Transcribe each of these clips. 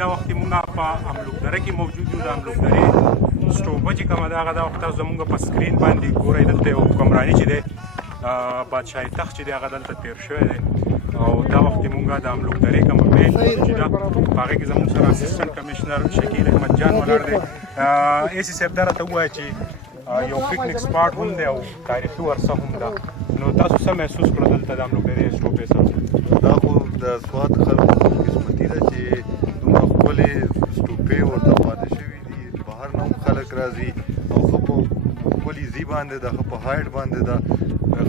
دا وخت مونږ په املوکدره کې موجود یو. د املوکدرې سټوپه چې کومه ده هغه دا وخت تاسو زمونږ په سکرین باندې ګورئ. دلته یو حکمراني چې دی بادشاهي تخت چې دی هغه دلته تېر شوی دی او دا وخت مونږ د املوکدرې کومه مین چې ده په هغې کې زموږ سره اسسټنټ کمشنر شکیل احمد جان ولاړ دی. ایسي صاحب دا راته ووایه چې یو پکنیک سپاټ هم دی او تاریخي ورثه هم ده. نو تاسو څه محسوس کړه دلته د املوکدرې سټوپې سره؟ دا خو د سوات خلکو قسمتي ده چې دومره ښکلې سټوپې ورته پاتې شوي دي. بهر نه هم خلک راځي او ښه په ښکلي ځي باندې ده، ښه په هایټ باندې ده.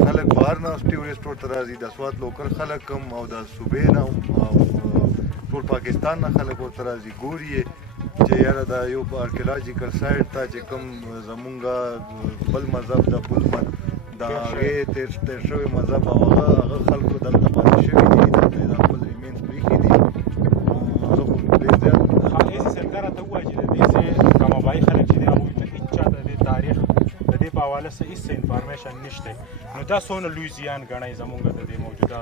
خلک بهر نه ټورسټ ورته راځي، د سوات لوکل خلک هم او د صوبې نه هم او ټول پاکستان نه خلک ورته راځي. ګوري یې چې یاره دا یو په ارکیولوجیکل سایټ ته چې کوم زمونږ بل مذهب د بولمن د هغې تېر شوی مذهب او هغه خلکو دلته پاتې شوي دي، دلته یې دا خپل ریمینز پرېښي دي. زه خو ډېر زیات ایسي صاحب دا راته ووایه چې د دې ځای کوم ابایي خلک چې دی هغوی ته هېڅ چا ته د دې تاریخ د دې په حواله څه هېڅ انفارمیشن نشته. نو دا څونه لوی زیان ګڼئ زموږ د دې موجوده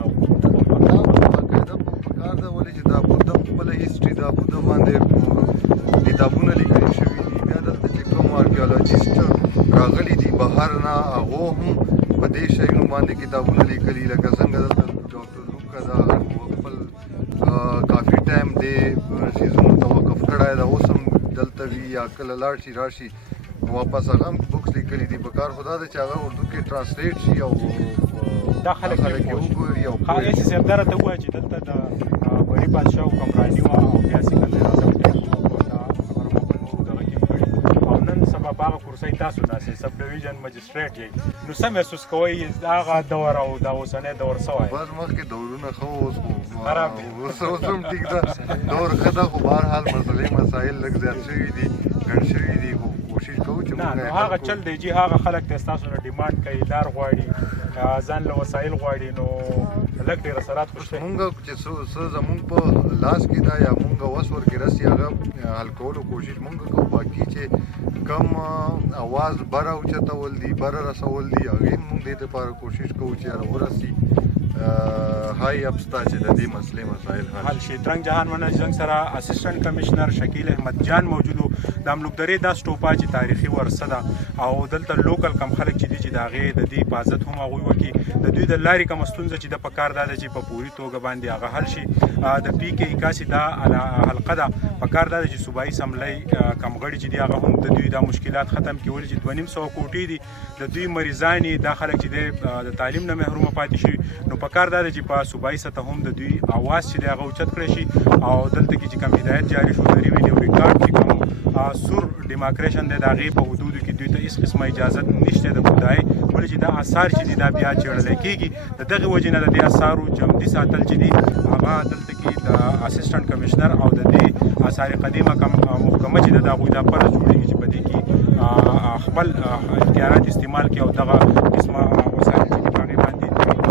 باقاعده پکار ده ولې چې دا بوده خپله هسټري دا بوده باندې کتابونه لیکل شوي دي. بیا دلته چې کوم ارکیولوجیسټ راغلي دي بهر نه هغو هم په دې شیانو باندې کتابونه لیکلي. لکه څنګه دلته ډاکټر لوکا دا خپل کافي ټایم دې سیزونو ته وقف کړی ده، اوس هم دلته وي یا کله لاړ شي راشي واپس هغه هم بکس لیکلي دي. په کار خو دا ده چې هغه اردو کې ټرانسلیټ شي او دا خلک یې وګوري. او ایسي صاحب دا راته ووایه چې دلته د بري بادشاه حکمراني وه او بیا سکندر اعظم ټیم دا خبره مو په نورو دغه کې کړې او نن سبا په هغه کرسۍ تاسو ناست سب ډویژن مجسټریټ یې. نو څه محسوس کوئ هغه دور او دا اوسنی دور څه وایي؟ بس مخکې دورونه ښه اوس خراب دي. اوس هم ټیک ده، دور ښه ده، خو بهرحال مسایل لږ زیات شوي دي، ګڼ شوي دي. خو کوشش کوو چې نه نو هغه چل دی چې هغه خلک ته ستاسو نه ډیمانډ کوي، لار غواړي، ځان له وسایل غواړي، نو لږ ډېر اثرات خو شته. مونږ چې څه زمونږ په لاس کې ده یا مونږ وس ورکې رسي هغه حل کولو کوشش مونږ کوو. باقي چې کم اواز بره اوچتول دي، بره رسول دي، هغې مونږ دې دپاره کوشش کوو چې ورسي هاي اپس ته چې د دې مسلې مسایل حل شي. ترنګ جهان منج زنګ سره اسسټنټ کمشنر شکیل احمد جان موجود و. د املوکدرې دا سټوپا چې تاریخي ورثه ده او دلته لوکل کم خلک چې دي چې د هغې د دې حفاظت هم هغوی وکړي. د دوی د لارې کومه ستونزه چې ده په کار دا ده چې په پوري توګه باندې هغه حل شي. د پی کې 81 دا حلقه ده، په کار دا ده چې صوبایي اسمبلۍ کم غړي چې دي هغه هم د دوی دا مشکلات ختم کړي. ولې چې 250 کوټې دي د دوی مریضان دي، دا خلک چې د تعلیم نه محرومه پاتې شوي. نو په کار دا ده چې په صوبایي سطح هم د دوی اواز چې دی هغه اوچت کړی شي او دلته کې چې کوم هدایت جاري شو د ریوینیو ریکارډ کې کوم سور ډیمارکریشن دی د هغې په حدودو کې دوی ته هېڅ قسمه اجازت نشته د بودایي. ولې چې دا اثار چې دي دا بیا څېړلی کېږي. د دغې وجې نه د دې اثارو جمدي ساتل چې دي هغه دلته کې د اسسټنټ کمشنر او د دې آثار قدیمه محکمه چې ده د هغوی دا فرض جوړېږي چې په دې کې خپل اختیارات استعمال کړي او دغه قسمه وسایل چې دي په هغې باندې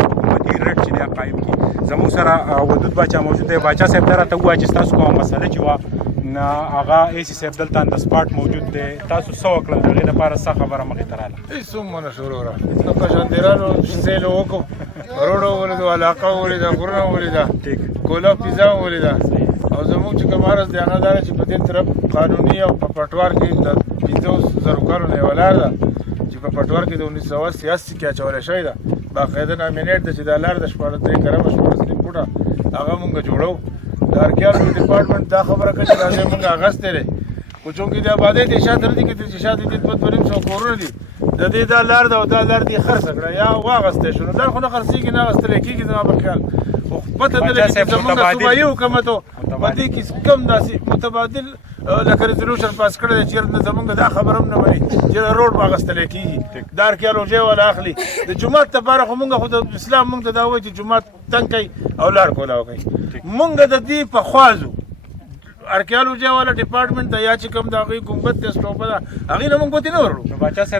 حکومتي رټ چې دی قایم کړي. زموږ سره ودود باچا موجود دی. باچا صاحب دا راته ووایه چې ستاسو کومه مسله چې وه هغه ایسي صاحب دلته ان د سپاټ موجود دی، تاسو څه وکړل؟ د هغې لپاره څه خبره مخې ته راغله؟ هېڅ هم ونه شو وروره. د کشندیرانو سیل وکړو، روډ ولیدو، علاقه ولیده، غرونه ولیده، ګولا پیزا ولیده. او زموږ چې کوم عرض دی هغه دا ده چې په دې طرف قانوني او په پټوار کې د 500,000 کالو نه یوه لار ده چې په پټوار کې د 1983 کې اچولی شوې ده. باقاعده نامینېټ ده چې دا لار د 3 کرمه 14 فوټه هغه مونږ جوړو. د ارکیالوجي ډپارټمنټ دا خبره کوي چې دا ځای مونږ اخیستی دی، خو چونکې د آبادۍ د شاته نه دي کې چې شاته دې 200 کورونه دي، د دې دا لار ده او دا لار دې خرڅه کړه یا واغستی شو. نو لار خو نه خرڅېږي نه اخیستلی کېږي زما په خیال. خو پته نه لري چې زمونږ صوبایي حکومتو په دې کې کم داسې متبادل لکه ریزولوشن پاس کړی دی چې زمونږ دا خبره هم نه مني چې دا روډ به اخیستلی کېږي، دا ارکیالوجي والا اخلي. د جومات دپاره خو مونږ خو د اسلام مونږ ته دا وایي چې جومات تنګ کوي او لار کولاو کوي. مونږ د دې په خوازو ارکیالوجي والا ډپارټمنټ ته یا چې کوم د هغوی ګمبد ته سټوپه ده هغې نه مونږ ګوتې نه ورړو،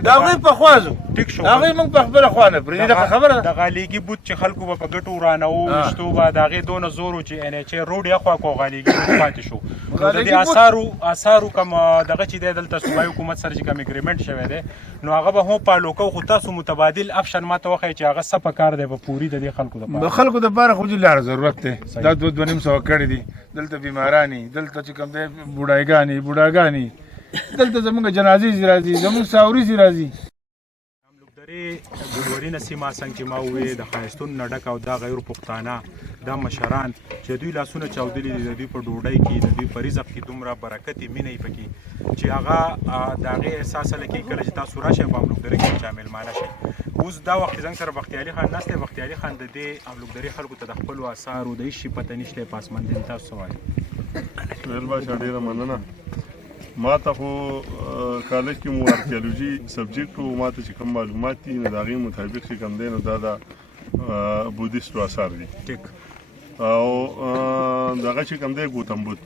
د هغوی په خوازو ټیک شو هغه موږ په خپل خوانه پرې دا خبره د غالیګي بوت چې خلکو په ګټو رانه او وشتو با دغه دون زورو چې ان اچ روډ یخوا کو غالیګي پاتې شو د دې اثارو کوم دغه چې دلته صوبایي حکومت سره چې کوم اګریمنت شوی دی نو هغه به هم پالو کو خو تاسو متبادل اپشن ماته وخی چې هغه سپه کار دی په پوری د خلکو د خلکو د بار خو لار ضرورت ده دا 2.5 کړي دي دلته بیمارانی دلته چې کوم دی بوډاګانی دلته زموږ جنازې راځي زموږ ساوري راځي ګلوري نسیمه څنګه چې ما وې د خایستون نډک او دا غیر پښتانه دا مشران چې دوی لاسونه چاودلي دي د دوی په ډوډۍ کې د دوی په رزق کې دومره برکت مینې پکې چې هغه د هغې احساس لکه کله چې تاسو راشئ په املوکدرې کې چې مېلمانه شئ اوس دا وخت زنګ سره بختیاري خان ناست دی بختیاري خان د دې املوکدرې خلکو ته د خپلو اثارو د هېڅ شي پته نشته په اسمندین تاسو څه وایئ سهیل باشا ډېره مننه ما ته خو کالج کې مو آرکیالوجي سبجیکټ و ما ته چې کوم معلومات دي نو د هغې مطابق چې کوم دی نو دا د بودیسټو اثار دي ټیک او دغه چې کوم دی ګوتم بد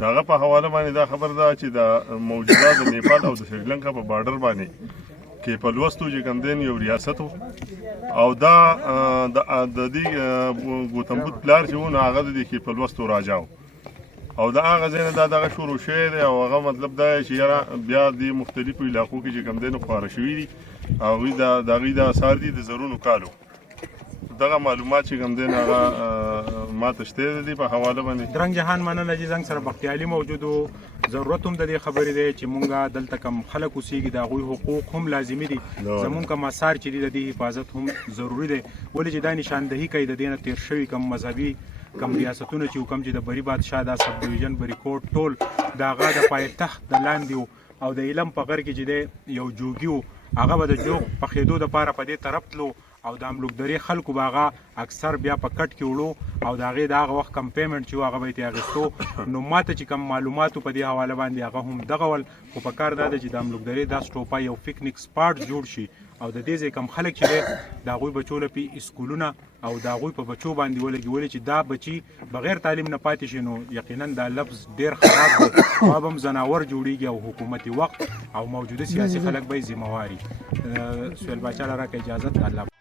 د هغه په حواله باندې دا خبر ده چې د موجوده د نیپال او د سریلنکا په بارډر باندې کې په لوستو چې کوم دی یو ریاست او دا د دې ګوتم بد پلار چې و نو هغه د دې کې په لوستو راجا او دا هغه ځای نه دغه شروع شوی دی او هغه مطلب دا چې یاره بیا د مختلفو علاقو کې چې کوم دی نو خواره شوي دي او د هغوی د اثار دي د زرونو کالو دغه معلومات چې کوم دی نو هغه ما ته شته دي په حواله باندې درنګ جهان مننه چې زنګ سره بختیالي موجود و ضرورت هم د دې خبرې دی چې مونږ دلته کوم خلک اوسېږي د هغوی حقوق هم لازمي دي زمونږ کوم اثار چې دي د دې حفاظت هم ضروري دی ولې چې دا نشاندهي کوي د دې نه تېر شوي کوم مذهبي کم ریاستونه چې کوم چې د بری بادشاه دا سب ډیویژن بری کوټ ټول د هغه د پایتخت د لاندې او د علم په غر کې چې دی یو جوګي و هغه به د جوګ په خېدو دپاره په دې طرف تلو او د املوکدرې خلکو به هغه اکثر بیا په کټ کې وړو او د هغې د هغه وخت کم پیمنټ چې و هغه به یې ترې اخیستو نو ما ته چې کوم معلوماتو په دې حواله باندې هغه هم دغه ول خو په کار دا ده چې د املوکدرې دا سټوپا یو پکنیک سپاټ جوړ شي او د دې ځای کم خلک چې دی د هغوی بچو لپې اسکولونه او د هغوی په بچو باندې ولګي چې دا بچي بغیر تعلیم نه پاتې شي نو یقینا دا لفظ ډېر خراب دی خو به هم زناور جوړېږي او حکومتي وخت او موجوده سیاسي خلک به یې ذمهواري سهیل باچا له راکړه اجازت الله